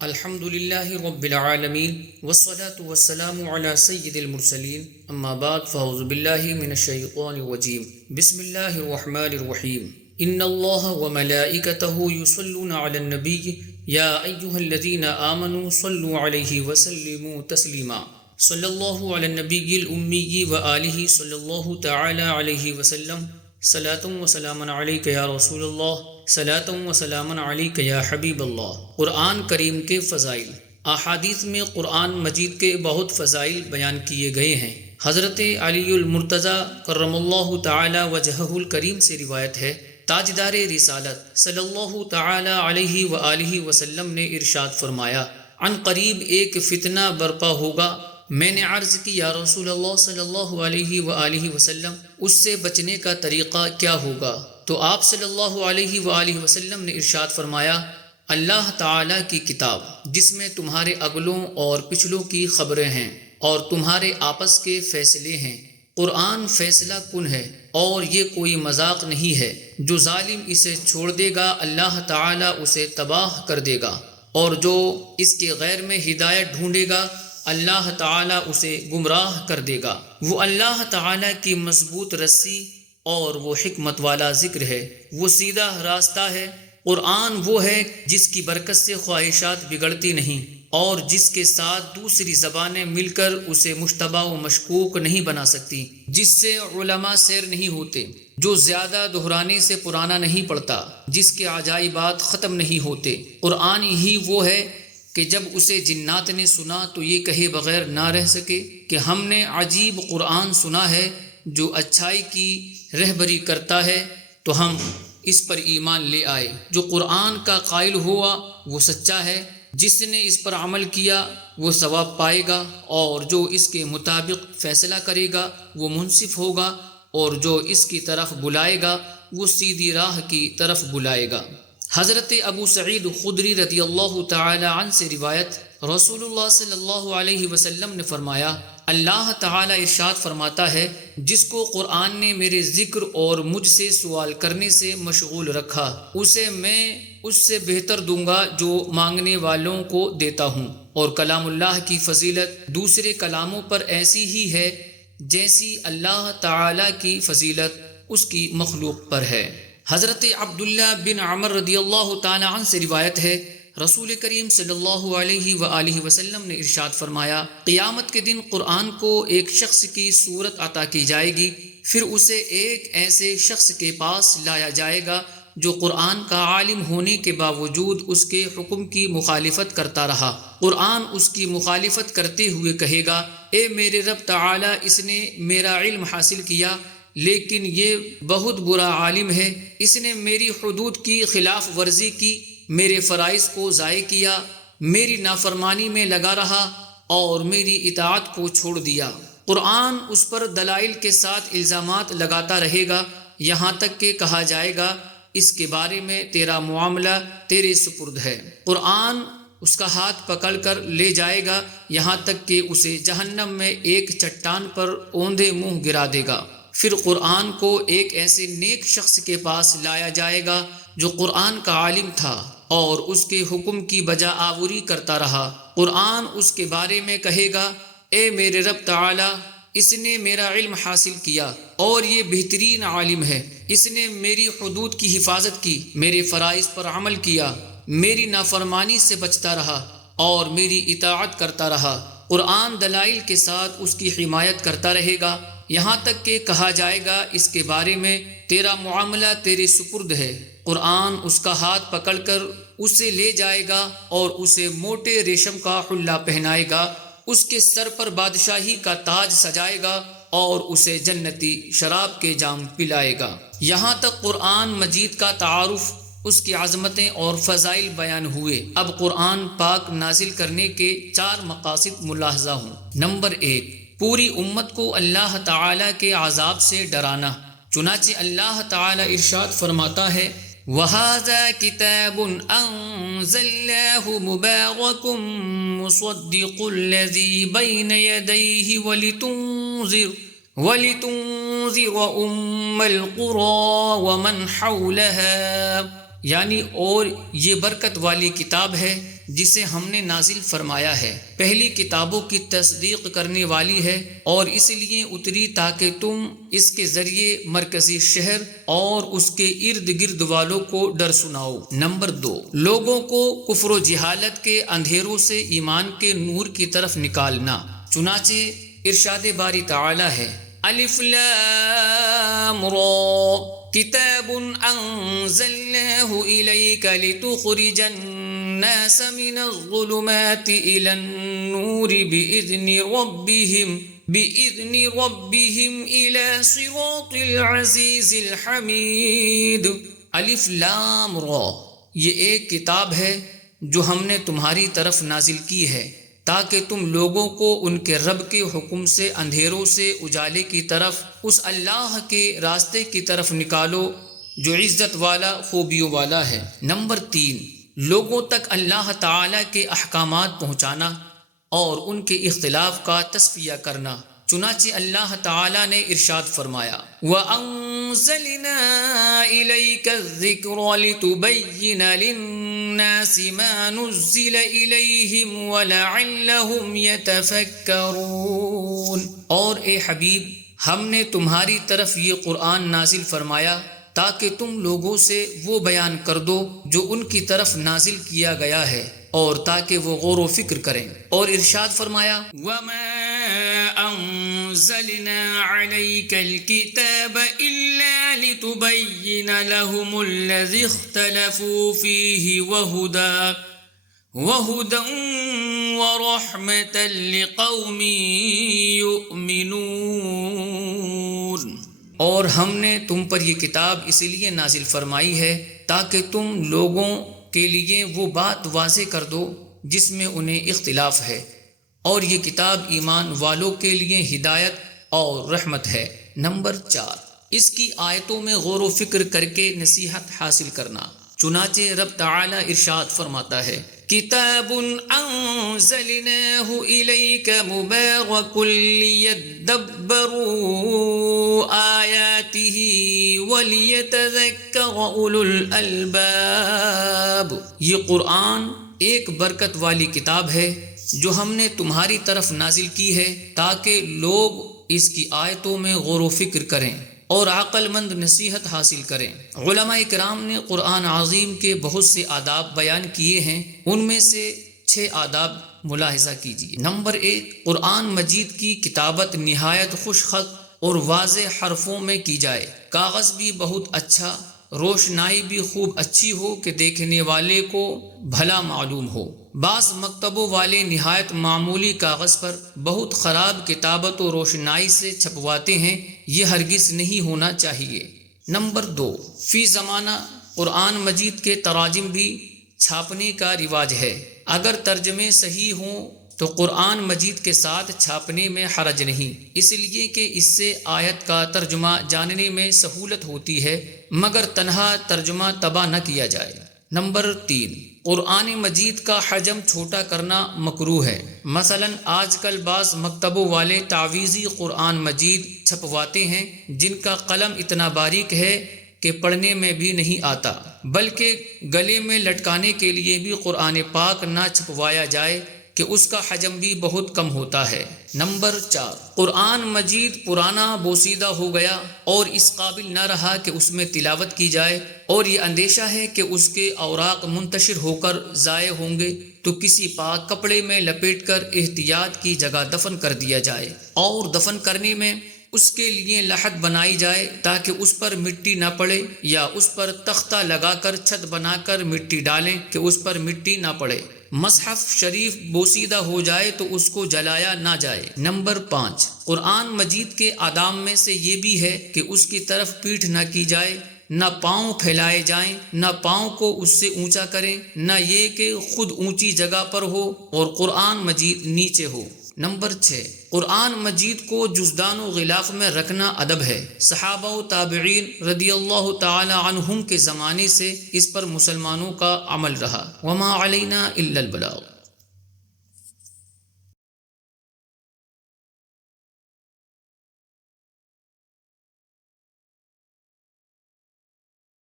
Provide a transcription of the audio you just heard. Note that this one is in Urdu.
الحمد للہ رب العالمین والصلاة والسلام علی سید المرسلین اما بعد فاعوذ باللہ من الشیطان الرجیم بسم اللہ الرحمن الرحیم ان اللہ وملائکتہ یصلون علی النبی یا ایہا الذین آمنوا صلوا علیہ وسلموا تسلیما صلی اللہ علی النبی الامی وآلہ صلی اللہ تعالی علیہ وسلم صلاۃ و سلام علیک یا رسول اللہ صلاۃ و سلام علیک یا حبیب اللہ۔ قرآن کریم کے فضائل۔ احادیث میں قرآن مجید کے بہت فضائل بیان کیے گئے ہیں۔ حضرت علی المرتضیٰ کرم اللہ تعالی وجہہ الکریم سے روایت ہے، تاجدار رسالت صلی اللہ تعالی علیہ وآلہ وسلم نے ارشاد فرمایا، عن قریب ایک فتنہ برپا ہوگا۔ میں نے عرض کی یا رسول اللہ صلی اللہ علیہ وآلہ وسلم، اس سے بچنے کا طریقہ کیا ہوگا؟ تو آپ صلی اللہ علیہ وآلہ وسلم نے ارشاد فرمایا، اللہ تعالیٰ کی کتاب جس میں تمہارے اگلوں اور پچھلوں کی خبریں ہیں اور تمہارے آپس کے فیصلے ہیں۔ قرآن فیصلہ کن ہے اور یہ کوئی مذاق نہیں ہے۔ جو ظالم اسے چھوڑ دے گا اللہ تعالیٰ اسے تباہ کر دے گا، اور جو اس کے غیر میں ہدایت ڈھونڈے گا اللہ تعالیٰ اسے گمراہ کر دے گا۔ وہ اللہ تعالیٰ کی مضبوط رسی اور وہ حکمت والا ذکر ہے، وہ سیدھا راستہ ہے۔ قرآن وہ ہے جس کی برکت سے خواہشات بگڑتی نہیں اور جس کے ساتھ دوسری زبانیں مل کر اسے مشتبہ و مشکوک نہیں بنا سکتی، جس سے علماء سیر نہیں ہوتے، جو زیادہ دہرانے سے پرانا نہیں پڑتا، جس کے عجائبات ختم نہیں ہوتے۔ قرآن ہی وہ ہے کہ جب اسے جنات نے سنا تو یہ کہے بغیر نہ رہ سکے کہ ہم نے عجیب قرآن سنا ہے جو اچھائی کی رہبری کرتا ہے، تو ہم اس پر ایمان لے آئے۔ جو قرآن کا قائل ہوا وہ سچا ہے، جس نے اس پر عمل کیا وہ ثواب پائے گا، اور جو اس کے مطابق فیصلہ کرے گا وہ منصف ہوگا، اور جو اس کی طرف بلائے گا وہ سیدھی راہ کی طرف بلائے گا۔ حضرت ابو سعید خدری رضی اللہ تعالی عنہ سے روایت، رسول اللہ صلی اللہ علیہ وسلم نے فرمایا، اللہ تعالی ارشاد فرماتا ہے، جس کو قرآن نے میرے ذکر اور مجھ سے سوال کرنے سے مشغول رکھا، اسے میں اس سے بہتر دوں گا جو مانگنے والوں کو دیتا ہوں۔ اور کلام اللہ کی فضیلت دوسرے کلاموں پر ایسی ہی ہے جیسی اللہ تعالی کی فضیلت اس کی مخلوق پر ہے۔ حضرت عبداللہ بن عمر رضی اللہ تعالی عنہ سے روایت ہے، رسول کریم صلی اللہ علیہ وآلہ وسلم نے ارشاد فرمایا، قیامت کے دن قرآن کو ایک شخص کی صورت عطا کی جائے گی، پھر اسے ایک ایسے شخص کے پاس لایا جائے گا جو قرآن کا عالم ہونے کے باوجود اس کے حکم کی مخالفت کرتا رہا۔ قرآن اس کی مخالفت کرتے ہوئے کہے گا، اے میرے رب تعالی، اس نے میرا علم حاصل کیا لیکن یہ بہت برا عالم ہے، اس نے میری حدود کی خلاف ورزی کی، میرے فرائض کو ضائع کیا، میری نافرمانی میں لگا رہا اور میری اطاعت کو چھوڑ دیا۔ قرآن اس پر دلائل کے ساتھ الزامات لگاتا رہے گا، یہاں تک کہ کہا جائے گا اس کے بارے میں تیرا معاملہ تیرے سپرد ہے۔ قرآن اس کا ہاتھ پکڑ کر لے جائے گا یہاں تک کہ اسے جہنم میں ایک چٹان پر اوندھے منہ گرا دے گا۔ پھر قرآن کو ایک ایسے نیک شخص کے پاس لایا جائے گا جو قرآن کا عالم تھا اور اس کے حکم کی بجا آوری کرتا رہا۔ قرآن اس کے بارے میں کہے گا، اے میرے رب تعالی، اس نے میرا علم حاصل کیا اور یہ بہترین عالم ہے، اس نے میری حدود کی حفاظت کی، میرے فرائض پر عمل کیا، میری نافرمانی سے بچتا رہا اور میری اطاعت کرتا رہا۔ قرآن دلائل کے ساتھ اس کی حمایت کرتا رہے گا یہاں تک کہ کہا جائے گا اس کے بارے میں تیرا معاملہ تیرے سپرد ہے۔ قرآن اس کا ہاتھ پکڑ کر اسے لے جائے گا اور اسے موٹے ریشم کا حلہ پہنائے گا، اس کے سر پر بادشاہی کا تاج سجائے گا اور اسے جنتی شراب کے جام پلائے گا۔ یہاں تک قرآن مجید کا تعارف، اس کی عظمتیں اور فضائل بیان ہوئے۔ اب قرآن پاک نازل کرنے کے 4 مقاصد ملاحظہ ہوں۔ نمبر 1، پوری امت کو اللہ تعالی کے عذاب سے ڈرانا۔ چنانچہ اللہ تعالی ارشاد فرماتا ہے، وَهَذَا كِتَابٌ أَنزَلْنَاهُ مُبَارَكٌ مُصَدِّقُ الَّذِي بَيْنَ يَدَيْهِ وَلِتُنذِرَ أُمَّ الْقُرَىٰ وَمَنْ حَوْلَهَا یعنی اور یہ برکت والی کتاب ہے جسے ہم نے نازل فرمایا ہے، پہلی کتابوں کی تصدیق کرنے والی ہے، اور اس لیے اتری تاکہ تم اس کے ذریعے مرکزی شہر اور اس کے ارد گرد والوں کو ڈر سناؤ۔ نمبر 2، لوگوں کو کفر و جہالت کے اندھیروں سے ایمان کے نور کی طرف نکالنا۔ چنانچہ ارشاد باری تعالی ہے، الف لام را کتاب انزلناه الیک لتخرج الناس من الظلمات الى النور بإذن ربهم الى صراط العزیز الحمید۔ الف لام را، یہ ایک کتاب ہے جو ہم نے تمہاری طرف نازل کی ہے تاکہ تم لوگوں کو ان کے رب کے حکم سے اندھیروں سے اجالے کی طرف، اس اللہ کے راستے کی طرف نکالو جو عزت والا خوبیوں والا ہے۔ نمبر 3، لوگوں تک اللہ تعالی کے احکامات پہنچانا اور ان کے اختلاف کا تصفیہ کرنا۔ چنانچہ اللہ تعالی نے ارشاد فرمایا، وَأَنزَلْنَا إِلَيْكَ الذِّكْرَ لِتُبَيِّنَ لِلنَّاسِ مَا نُزِّلَ إِلَيْهِمْ وَلَعَلَّهُمْ يَتَفَكَّرُونَ، اور اے حبیب ہم نے تمہاری طرف یہ قرآن نازل فرمایا تاکہ تم لوگوں سے وہ بیان کر دو جو ان کی طرف نازل کیا گیا ہے، اور تاکہ وہ غور و فکر کریں۔ اور ارشاد فرمایا، وَمَا أَنزَلْنَا عَلَيْكَ الْكِتَابَ إِلَّا لِتُبَيِّنَ لَهُمُ الَّذِي اخْتَلَفُوا فِيهِ وَهُدًى وَرَحْمَةً لِقَوْمٍ يُؤْمِنُونَ۔ اور ہم نے تم پر یہ کتاب اس لیے نازل فرمائی ہے تاکہ تم لوگوں کے لیے وہ بات واضح کر دو جس میں انہیں اختلاف ہے، اور یہ کتاب ایمان والوں کے لیے ہدایت اور رحمت ہے۔ نمبر 4، اس کی آیتوں میں غور و فکر کر کے نصیحت حاصل کرنا۔ چنانچہ رب تعالی ارشاد فرماتا ہے، کتاب انزلناہ الیک مبارک لیدبروا آیاتہ ولیتذکر اولو الالباب۔ یہ قرآن ایک برکت والی کتاب ہے جو ہم نے تمہاری طرف نازل کی ہے تاکہ لوگ اس کی آیتوں میں غور و فکر کریں اور عقل مند نصیحت حاصل کریں۔ علماء کرام نے قرآن عظیم کے بہت سے آداب بیان کیے ہیں، ان میں سے 6 آداب ملاحظہ کیجیے۔ نمبر 1، قرآن مجید کی کتابت نہایت خوش خط اور واضح حرفوں میں کی جائے، کاغذ بھی بہت اچھا، روشنائی بھی خوب اچھی ہو کہ دیکھنے والے کو بھلا معلوم ہو۔ بعض مکتبوں والے نہایت معمولی کاغذ پر بہت خراب کتابت و روشنائی سے چھپواتے ہیں، یہ ہرگز نہیں ہونا چاہیے۔ نمبر 2، فی زمانہ قرآن مجید کے تراجم بھی چھاپنے کا رواج ہے، اگر ترجمے صحیح ہوں تو قرآن مجید کے ساتھ چھاپنے میں حرج نہیں، اس لیے کہ اس سے آیت کا ترجمہ جاننے میں سہولت ہوتی ہے، مگر تنہا ترجمہ طبع نہ کیا جائے۔ نمبر 3، قرآن مجید کا حجم چھوٹا کرنا مکروہ ہے۔ مثلا آج کل بعض مکتبوں والے تعویذی قرآن مجید چھپواتے ہیں جن کا قلم اتنا باریک ہے کہ پڑھنے میں بھی نہیں آتا، بلکہ گلے میں لٹکانے کے لیے بھی قرآن پاک نہ چھپوایا جائے کہ اس کا حجم بھی بہت کم ہوتا ہے۔ نمبر 4، قرآن مجید پرانا بوسیدہ ہو گیا اور اس قابل نہ رہا کہ اس میں تلاوت کی جائے، اور یہ اندیشہ ہے کہ اس کے اوراق منتشر ہو کر ضائع ہوں گے، تو کسی پاک کپڑے میں لپیٹ کر احتیاط کی جگہ دفن کر دیا جائے، اور دفن کرنے میں اس کے لیے لحد بنائی جائے تاکہ اس پر مٹی نہ پڑے، یا اس پر تختہ لگا کر چھت بنا کر مٹی ڈالیں کہ اس پر مٹی نہ پڑے۔ مصحف شریف بوسیدہ ہو جائے تو اس کو جلایا نہ جائے۔ نمبر 5، قرآن مجید کے آداب میں سے یہ بھی ہے کہ اس کی طرف پیٹھ نہ کی جائے، نہ پاؤں پھیلائے جائیں، نہ پاؤں کو اس سے اونچا کریں، نہ یہ کہ خود اونچی جگہ پر ہو اور قرآن مجید نیچے ہو۔ نمبر 6، قرآن مجید کو جزدان و غلاف میں رکھنا ادب ہے۔ صحابہ و تابعین رضی اللہ تعالی عنہم کے زمانے سے اس پر مسلمانوں کا عمل رہا۔ وما علینا الا البلاغ۔